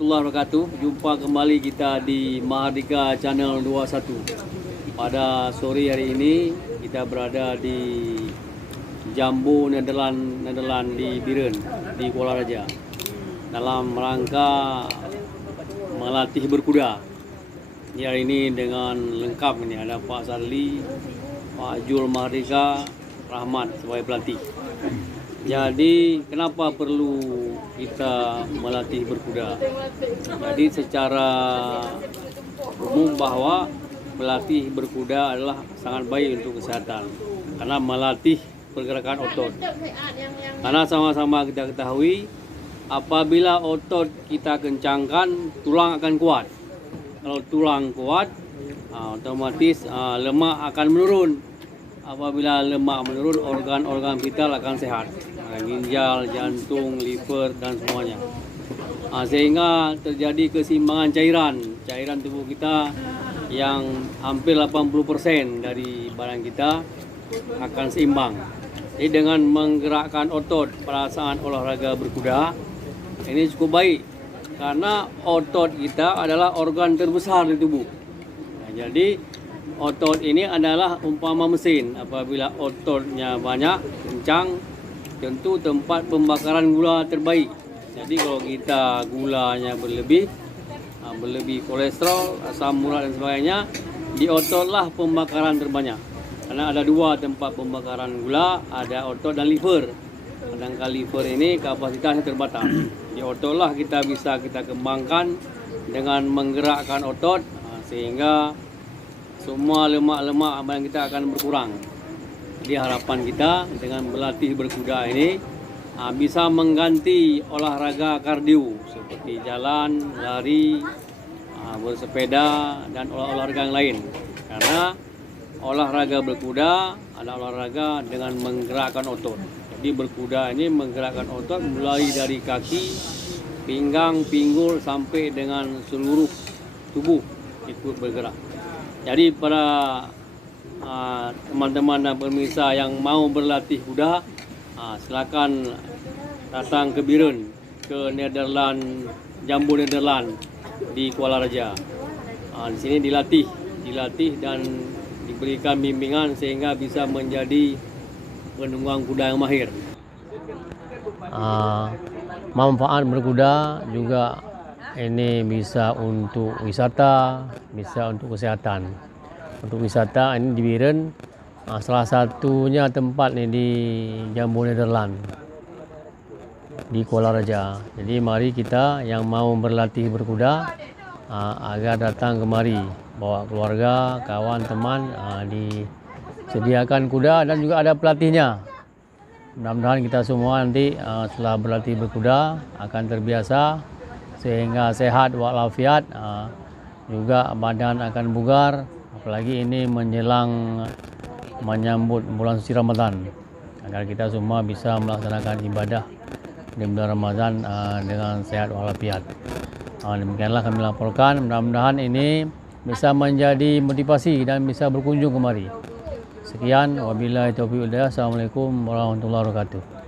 Warahmatullahi wabarakatuh. Jumpa kembali kita di Mahardika Channel 21. Pada sore hari ini kita berada di Jambu Nederland di Biren, di Kuala Raja, dalam rangka melatih berkuda. Hari ini dengan lengkap ini ada Pak Sarli, Pak Jul Mahardika, Rahmat sebagai pelatih. Jadi kenapa perlu kita melatih berkuda? Jadi secara umum bahwa melatih berkuda adalah sangat baik untuk kesehatan karena melatih pergerakan otot. Karena sama-sama kita ketahui apabila otot kita kencangkan, tulang akan kuat. Kalau tulang kuat, otomatis lemak akan menurun. Apabila lemak menurun, organ-organ vital akan sehat, ginjal, jantung, liver, dan semuanya. Sehingga terjadi keseimbangan cairan tubuh kita yang hampir 80% dari badan kita akan seimbang. Jadi dengan menggerakkan otot perasaan olahraga berkuda ini cukup baik karena otot kita adalah organ terbesar di tubuh. Nah, jadi otot ini adalah umpama mesin. Apabila ototnya banyak, kencang, tentu tempat pembakaran gula terbaik. Jadi kalau kita gulanya berlebih kolesterol, asam urat dan sebagainya, di ototlah pembakaran terbanyak. Karena ada dua tempat pembakaran gula, ada otot dan liver. Sedangkan liver ini kapasitasnya terbatas. Di ototlah kita bisa kembangkan dengan menggerakkan otot sehingga semua lemak-lemak badan kita akan berkurang. Jadi harapan kita dengan berlatih berkuda ini bisa mengganti olahraga kardio seperti jalan, lari, bersepeda dan olahraga yang lain. Karena olahraga berkuda adalah olahraga dengan menggerakkan otot. Jadi berkuda ini menggerakkan otot mulai dari kaki, pinggang, pinggul sampai dengan seluruh tubuh ikut bergerak. Jadi para teman-teman dan pemirsa yang mau berlatih kuda, silakan datang ke Biren, ke Nederland, Jambu Nederland di Kuala Raja. Di sini dilatih dan diberikan bimbingan sehingga bisa menjadi penunggang kuda yang mahir. Manfaat berkuda juga ini bisa untuk wisata, bisa untuk kesehatan. Untuk wisata ini di Biren, salah satunya tempat ini di Jambu Nederland di Kuala Raja. Jadi mari kita yang mau berlatih berkuda agar datang kemari, bawa keluarga, kawan, teman, disediakan kuda dan juga ada pelatihnya. Mudah-mudahan kita semua nanti setelah berlatih berkuda akan terbiasa sehingga sehat walafiat, juga badan akan bugar, apalagi ini menyambut bulan suci Ramadan, agar kita semua bisa melaksanakan ibadah di bulan Ramadan dengan sehat walafiat. Demikianlah kami laporkan, mudah-mudahan ini bisa menjadi motivasi dan bisa berkunjung kemari. Sekian, wabillahi taufiq wal hidayah. Assalamualaikum warahmatullahi wabarakatuh.